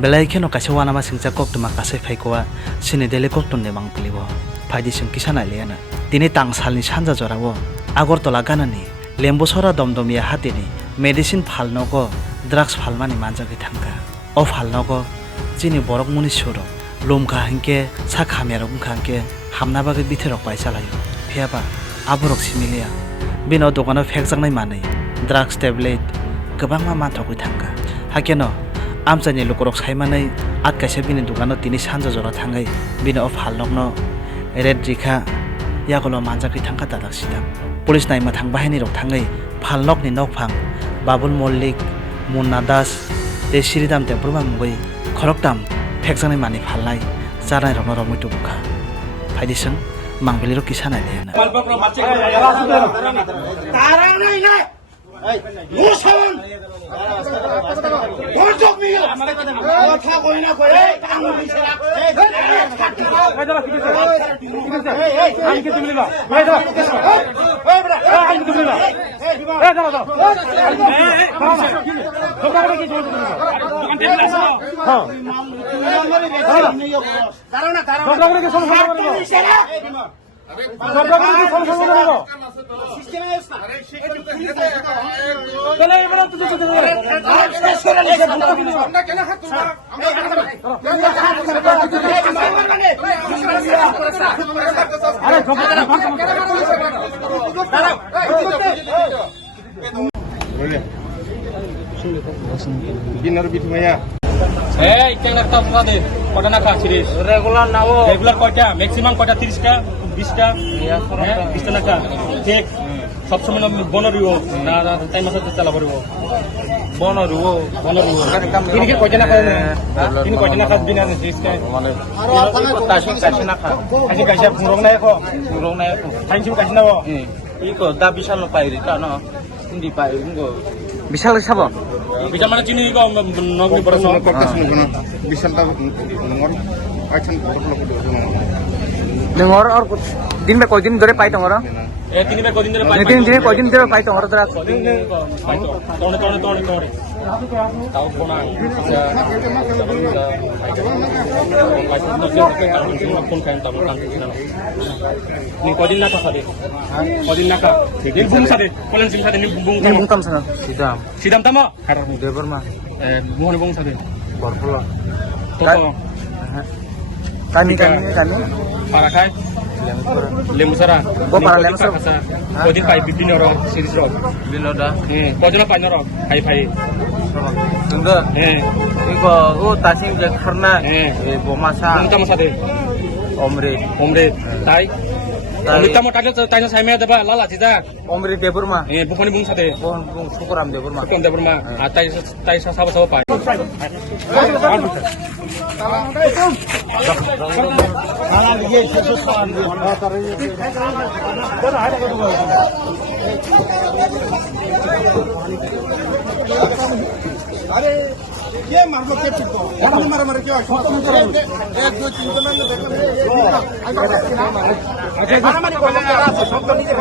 belai kheno kaisa wana ma singcha kok tuma kasai phaikoa sini dele kok tonne mang plibo phaidi sing kisana leana tini tang salni sanja jorao agortola ganani lembo sora domdomia hatini medicine phalnogo drugs phalmani manjagi thangka o phalnogo chini borok muni suro lomka hingke sa khamerok hingke hamna bagi bithorok paisa layo phiaba aborok similia bino dogano phekjangnai manai drugs tablet gobangma manthogoi thangka hakeno amchani lukorok saimanai atkaisa bini dogano tini sanja jora thangai bino of halnokno red rikha yakolo manjaki thangka dadak sidam police naima thang bahini rok thangai phalnok ni nokphang babul mollik munna das te siridam te burma mugoi khoroktam phekjanai mani phalnai jarnai rokno romoi tubukha phaidisang mangbeli ro kisanai leana 무서운 원종미요 타고 있나 거야 땅을 미세라 ikan nak tahu apa deh? Kau nak kah siris? Regular nawo. Regular kau cah, maximum kau cah 30 ka, 20 ka. Iya, 20 nak kah? Cek. সব সময় বনর Rio না time আছে তো চালা পড়ব বনর Rio তিনি কি কয়টা না খায় তিনি কয়টা না খায় বিনা জিসকে মানে তাসি কাছি না খা কাছি কাছি পুরং নাই খো থাইনসিম কাছি না ইকো দা বিশাল পাই রে কা না ইন্দি পাই ইঙ্গো বিশাল সাব বিশাল মানে চিনি ইকো নগনি পড়ছ বিশালটা নর আইছেন কতলো nengor or din me koy din dore pai tongoro তিনি বে কদিন ধরে পাই din koy din dore pai tongoro dra তনে তাও কোনা ফোন খান তাও কান নি কদিন না খাবে কদিন না খা দিন বুং সাদে কলেন সিং সাদে নি বুং din bungtam sana সিদাম তামা debar ma মোহন বুং সাদে borpula তো kami para kai lemusara para lemusara kodin pai bibin oro series ro binoda kodin pai noro pai tunggu iko tasing je karna bomasa tama sade omre tai Kita mau tanya saya ada apa lala tidak? Omri debur ma. Bukan bung sate. Bung syukuram debur ma. Syukuram debur ma. Tai sama pai. ये मारो के चिपको यार मारो के shot में करो एक दो तीन तो मैंने देखा मारो को शॉट तो नीचे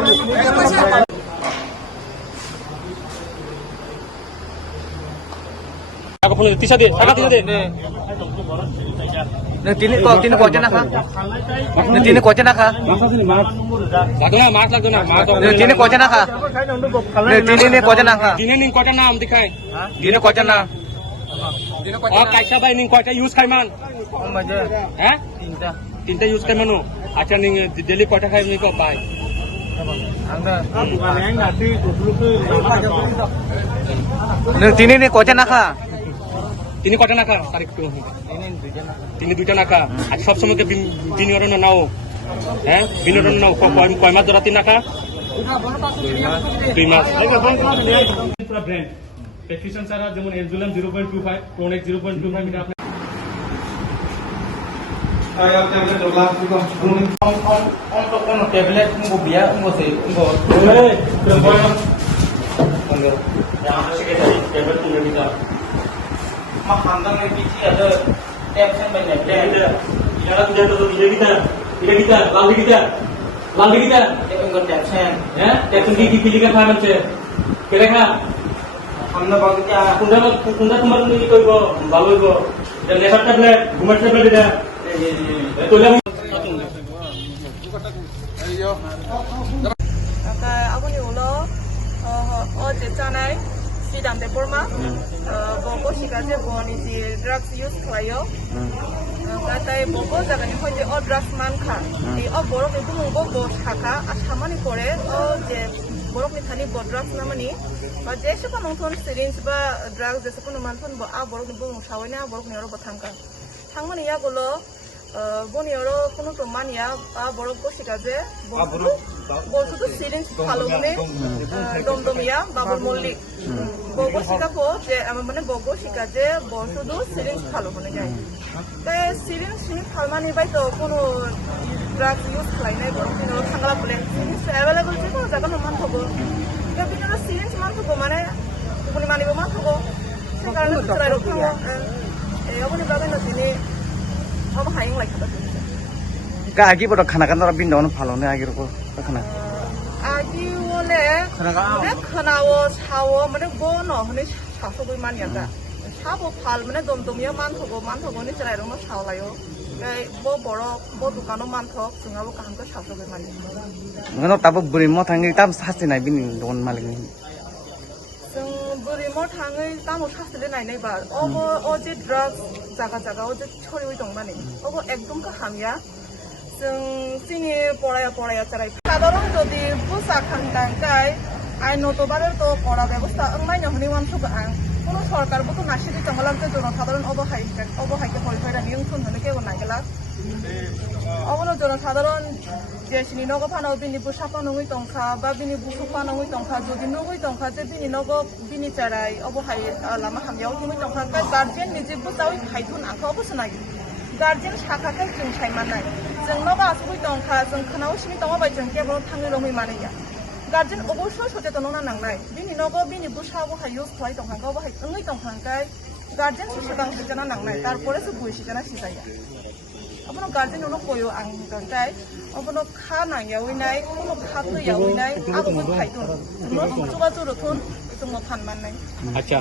aku punya tisa deh, sangat tisa deh. Tini ko na ka? Tini ko na ka? Lagdo na. Tini ko na ka? Tini ko na ka? Tini ning ko na am dikhai. Tini ko na. Oh, kaisa bai ning ko use khai man. Hah? Tinta use khai manu. Acha ning daily ko khai ning ko pai. Tini ni ko na ka? তিনি কটা নাকা তারিখ তো তিনি দুইটা নাকা আজ সব সময় বিনিয়োজন নাও হ্যাঁ বিনিয়োজন নাও কয় মাস ধরে তিন নাকা 2 মাস পুরো ব্র্যান্ড প্রেসক্রিপশন সারা যেমন এনজুলাম 0.25 ক্রোনেক্স 0.25 এটা আপনি आया टैबलेट डोला को कोन टैबलेट को बिया को से को यहाँ से के टैबलेट को ले जा माखांदा में पीछे ada टेंशन में नहीं यार तुझे तो ये kita लाल kita ये उनको टेंशन हैं टेंशन की फीलिंग का कारण से केले खा हमने बाकी क्या कुंडा तुम्हारे नहीं कोई को बालो को লেসার ট্যাবলেট ঘুমের ট্যাবলেট এটা তোলা Abang ni ulo, je canai, sidang deporma, bobo sikaje boni si drugs use klayo, katai bobo jaga ni hoje o drugs man kha, o borok ni bung bobo thaka, ashamani kore o je borok ni thani bo drugs namani, ba je sepa nongthon syringe ba drugs je sepa manthon bo a borok ni bung shawai na borok ni oro bathangka, thangmani ya gulo boni oro kono proman ya a borok bo sikaje বলতো syringe ভালো মানে দমদমিয়া বাবুল মল্লিক বগো শিখাবো যে আমার মানে বগো শিখা যে শুধু syringe ভালো মানে যায় তাই সিরিঞ্জ সিরিঞ্জ ভালমানি বাই তো কোনো ড্রাগস ইউজ খালাইনাই বড় কিন্তু থাকলা বলে সিরিঞ্জ অ্যাভেলেবল যে কোনো জায়গা মান থাকবো তা কিন্তু সিরিঞ্জ মান থাকবো মানে কোনো মানিব মান থাকবো সে কারণে চলাই রাখবো এই অবনি বাবে নদিনে of হাইং লাইখাবা Agi pada khana-khana orang pindah orang falon agi roko khana. Agi wole, mana kenawo sawo, mana bono, mana sawo bui mania ga. Sawo fal, mana dom-domnya mantogo ni cerai rumah sawo layo. Kayak bo dukano mantok, sungai bo kaham ke sawo bui mania. Ngono tapi beri mau tangi tam sahsi naik bini don maling ni. Sung beri mau tangi tamu sahsi le naik naik bar. Oje drugs jaga oje chori ui dong mani. Obo ekdom kaham ya. जोंनि पराया चाराय साधारण যদি বুসা খানটাই আইনতভাবে তো করা ব্যবস্থা online হনি মানসুক আং কোন সরকার বতো নাসিদি তংলাতে জনসাধারণ অবহাইকে পরিচয়টা নিয়ন্ত্রণ হলে কেউ না গেলা অবলো জনসাধারণ যে সিনি নগ ফানাও বিনি বুসা ফানঙই টংখা বা বিনি বুসু ফানঙই টংখা যদি নগই টংখা যে বিনি নগ বিনি চারাই অবহাই লামা হামিয়াও তুমি টংখা গার্জিয়ান নিজে বুসাও হাইথুন আংখা অবসনাই गार्जियन शाखाखै जों सायमानाय जोंनाव आसुगै दंखा जों खोनाव सिनि दङबाय जों केबल थांनो लङै मानैया गार्जियन अबश्य सचेतन नांनाय बिनि नगो बिनि बुसाबो हाय इउज खालाय दंखांगाव बाहाय ओङै दंखांगाय गार्जियन सुसुगां सिजाना नांनाय तारपरेसो बुइ सिजाना सिजाया अपनो गार्जियन नो कोयो आं दंखाय अपनो खा नायावैनाय कोनो खातु यावैनाय आबो फायदुन जोंनो जुगा जुरथुन जोंनो फानमाननाय अच्छा